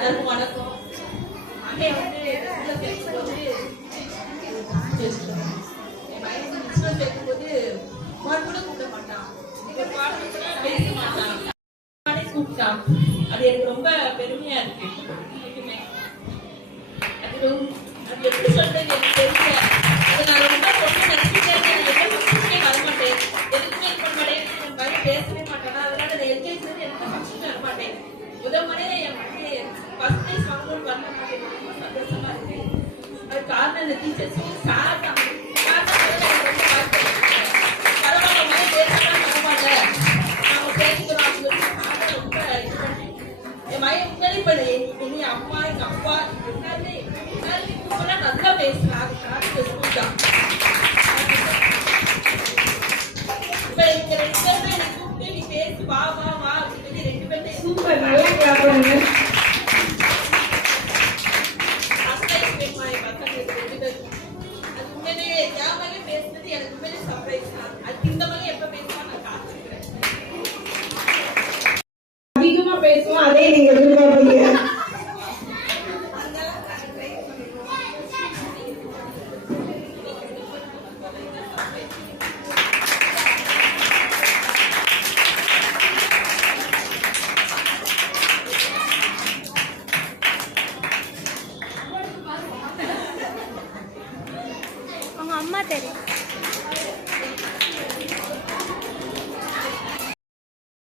எல்லாருக்கும் வணக்கம். அங்கே வந்து சேர்க்கும்போது என் பையன் நிச்சயம் சேர்க்கும்போது மறு கூட கூப்பிட மாட்டான், ஒரு பாடம் கூட பேச மாட்டான், நானே கூப்பிட்டான். அது எனக்கு ரொம்ப பெருமையா இருக்கு. அது எப்படி சொல்றது எனக்கு தெரியல. அதை நான் ரொம்ப நினைச்சுட்டே இருக்கேன். வரமாட்டேன், எதுக்குமே இது பண்ண மாட்டேன், என் பையன் பேசவே மாட்டானா. அதனால அந்த எல்கேஜி எனக்கு ஃபங்க்ஷன் வர மாட்டேன். முதல் முறையே என் பையன் ஃபர்ஸ்ட் டே வாங்கணும்னு வர மாட்டேன். ரொம்ப சந்தோஷமா இருக்கு. அது காரணம் இந்த டீச்சர்ஸும் சார் தான். பரவாயில்ல, மாதிரி பேசலாம் பரவாயில்ல, நாம பேசிக்கிறோம் அப்படின்னு சொல்லி ரொம்ப இது பண்ணி என் பையன் முன்னாடி பண்ண இனி அம்மா எங்க அப்பா எல்லாருமே நல்லா பேசுறாங்க. ஸ்கூல் தான் இப்ப இங்க ரெண்டு பேருமே எனக்கு கூப்பிட்டு நீ பேசி வா